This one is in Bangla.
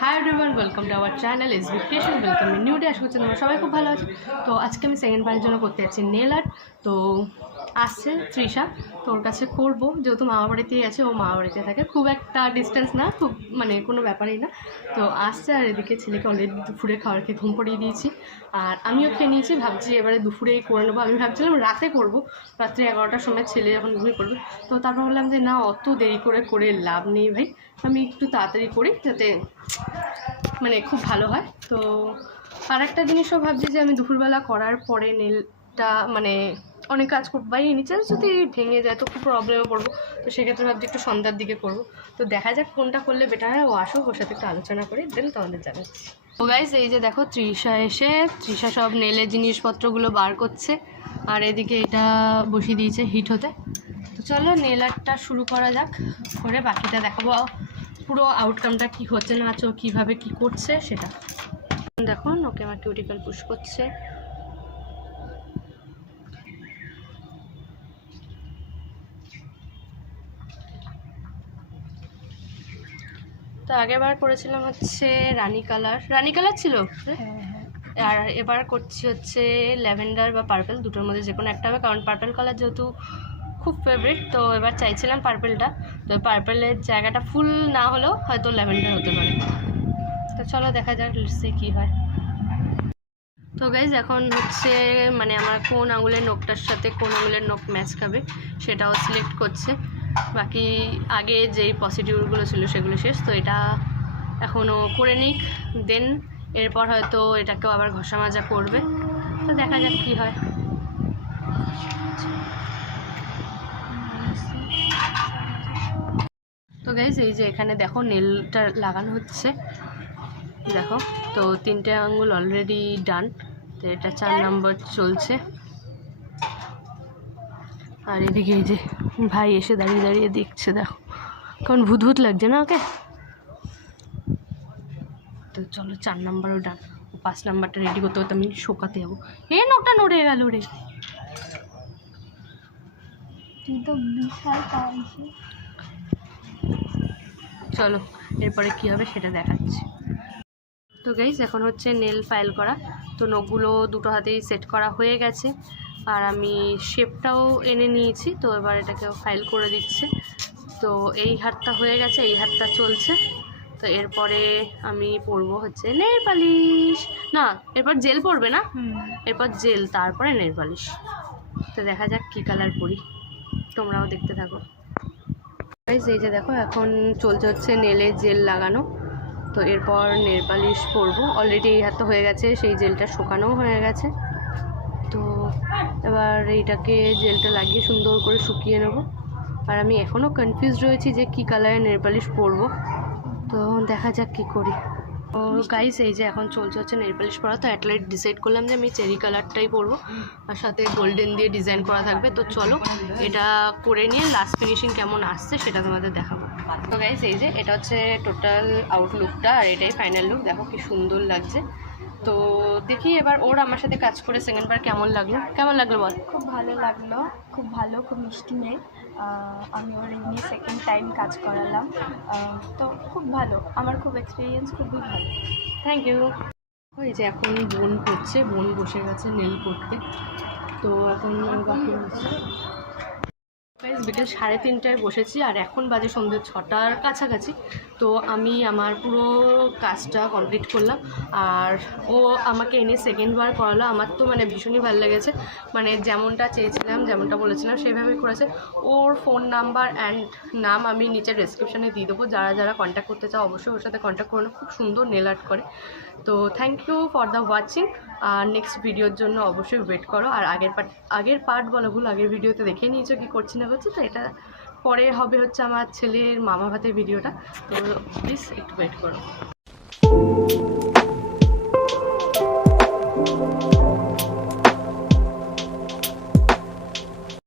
Hi everyone welcome to our channel is vacation welcome new day আশা করছি তোমরা সবাই খুব ভালো আছে। তো আজকে আমি সেকেন্ড পার্টির জন্য করতে যাচ্ছি নেল আর্ট তো আসছে তৃষা তো ওর কাছে করব। যেহেতু মামা বাড়িতেই আছে, ও মামা বাড়িতে থাকে। খুব একটা ডিস্টেন্স না, খুব মানে কোনো ব্যাপারই না। তো আসছে আর এদিকে ছেলেকে অলরেডি দুপুরে খাওয়ার খেয়ে ঘুম পড়িয়ে দিয়েছি। আর আমিও খেয়ে নিয়েছি, ভাবছি এবারে দুপুরেই করে নেব। আমি ভাবছিলাম রাতে করব। রাত্রি এগারোটার সময় ছেলে যখন ঘুমিয়ে পড়বে, তো তারপর বললাম যে না, অত দেরি করে করে লাভ নেই ভাই। আমি একটু তাড়াতাড়ি করি যাতে মানে খুব ভালো হয়। তো আর একটা জিনিসও ভাবছি যে আমি দুপুরবেলা করার পরে নেলটা মানে অনেক কাজ করব। বা এই নিচে যদি ভেঙে যায় তো খুব প্রবলেমে পড়ব। তো সেক্ষেত্রে ভাবছি একটু সন্ধ্যার দিকে করব। তো দেখা যাক কোনটা করলে বেটার হয়। ও আসুক, ওর সাথে একটু আলোচনা করে দেন তোমাদের জানাচ্ছি। ও গাইজ এই যে দেখো, তৃষা এসে, তৃষা সব নেলের জিনিসপত্রগুলো বার করছে। আর এদিকে এটা বসিয়ে দিয়েছে হিট হতে। তো চলো নেল আর্টটা শুরু করা যাক। করে বাকিটা দেখাবো। পুরো আউটকামটা কি হচ্ছে না আছো কীভাবে কি করছে সেটা। দেখুন, ওকে আমার কিউটিক্যাল পুশ করছে। তো আগেরবার করেছিলাম হচ্ছে রানী কালার। রানী কালার ছিল? আর এবার করছি হচ্ছে ল্যাভেন্ডার বা পার্পেল দুটোর মধ্যে যে কোনো একটা হবে কারণ পার্পেল কালার যেহেতু খুব ফেভারিট তো এবার চাইছিলাম পার্পেলটা। তো পার্পেলের জায়গাটা ফুল না হলেও হয়তো ল্যাভেন্ডার হতে পারে। তো চলো দেখা যাক সে কী হয়। তো গাইজ এখন হচ্ছে মানে আমার কোন আঙুলের নোকটার সাথে কোন আঙুলের নোক ম্যাচ খাবে সেটাও সিলেক্ট করছে। বাকি আগে যেই প্রসিডিউরগুলো ছিল সেগুলো শেষ তো এটা এখনও করে নিক দেন এরপর হয়তো এটাকেও আবার ঘষা মাজা করবে তো দেখা যাক কী হয়। তো গাইজ এই যে এখানে দেখো নেলটা লাগানো হচ্ছে দেখো তো তিনটে আঙ্গুল অলরেডি ডান তো এটা চার নাম্বার চলছে। আর এদিকে এই যে ভাই এসে দাঁড়িয়ে দাঁড়িয়ে দেখছে দেখো। কারণ ভূত ভূত লাগছে না ওকে? তো চলো চার নাম্বারও ডান। পাঁচ নাম্বারটা রেডি করতে করতে আমি শোকাতে যাব। এ নোকটা নড়ে গেল রে। চলো এরপরে কী হবে সেটা দেখাচ্ছি। তো গাইজ এখন হচ্ছে নেল ফাইল করা। তো নখগুলো দুটো হাতেই সেট করা হয়ে গেছে। আর আমি শেপটাও এনে নিয়েছি তো এবার এটাকে ফাইল করে দিচ্ছে। তো এই হাতটা হয়ে গেছে এই হাতটা চলছে। তো এরপরে আমি পরবো হচ্ছে নেল পালিশ না এরপর জেল পরবে না? এরপর জেল তারপরে নেল পালিশ তো দেখা যাক কী কালার পরি। তোমরাও দেখতে থাকো। এই যে দেখো এখন চলছে হচ্ছে নেলে জেল লাগানো। তো এরপর নেল পালিশ পরবো। অলরেডি এই হাতটা হয়ে গেছে সেই জেলটা শুকানোও হয়ে গেছে। তো এবার এইটাকে জেলটা লাগিয়ে সুন্দর করে শুকিয়ে নেব। আর আমি এখনও কনফিউজ রয়েছি যে কী কালারের নেল পালিশ পরবো। তো দেখা যাক কী করি। ও গাইস এই যে এখন চলছে হচ্ছে নেল পালিশ পরা। তো অ্যাটলাইট ডিসাইড করলাম যে আমি চেরি কালারটাই পরবো। আর সাথে গোল্ডেন দিয়ে ডিজাইন করা থাকবে। তো চলো, এটা করে নিয়ে লাস্ট ফিনিশিং কেমন আসছে সেটা তোমাদের দেখাবো। তো গাইস এই যে এটা হচ্ছে টোটাল আউটলুকটা আর এটাই ফাইনাল লুক দেখো কি সুন্দর লাগছে। তো দেখি এবার ওর আমার সাথে কাজ করে সেকেন্ড বার কেমন লাগল। কেমন লাগল বল? খুব ভালো লাগল খুব ভালো খুব মিষ্টি মেয়ে। আমি ওর এই নিয়ে সেকেন্ড টাইম কাজ করালাম। তো খুব ভালো আমার খুব এক্সপিরিয়েন্স খুবই ভালো। থ্যাংক ইউ ওই যে এখন বোন করছে বোন বসে গেছে নেল করতে। তো এখন বাকি বিকেল সাড়ে তিনটায় বসেছি আর এখন বাজে সন্ধ্যে ছটার কাছাকাছি। তো আমি আমার পুরো কাজটা কমপ্লিট করলাম। আর ও আমাকে এনে সেকেন্ড বার করালো। আমার তো মানে ভীষণই ভালো লেগেছে। মানে যেমনটা চেয়েছিলাম, যেমনটা বলেছিলাম সেভাবেই করেছে। ওর ফোন নাম্বার অ্যান্ড নাম আমি নিচে ডেসক্রিপশানে দিয়ে দেবো। যারা যারা কন্ট্যাক্ট করতে চাও, অবশ্যই ওর সাথে কন্ট্যাক্ট করো খুব সুন্দর নেল আর্ট করে। তো thank you for the watching R next ভিডিওর জন্য অবশ্যই ওয়েট করো। আর আগের পার্ট আগের পার্ট বলো ভুল, আগের ভিডিওতে দেখে নিয়েছো কি করছি না করছি তো এটা। পরে হবে হচ্ছে আমার ছেলের মামা ভাতের ভিডিওটা তো প্লিজ একটু ওয়েট করো।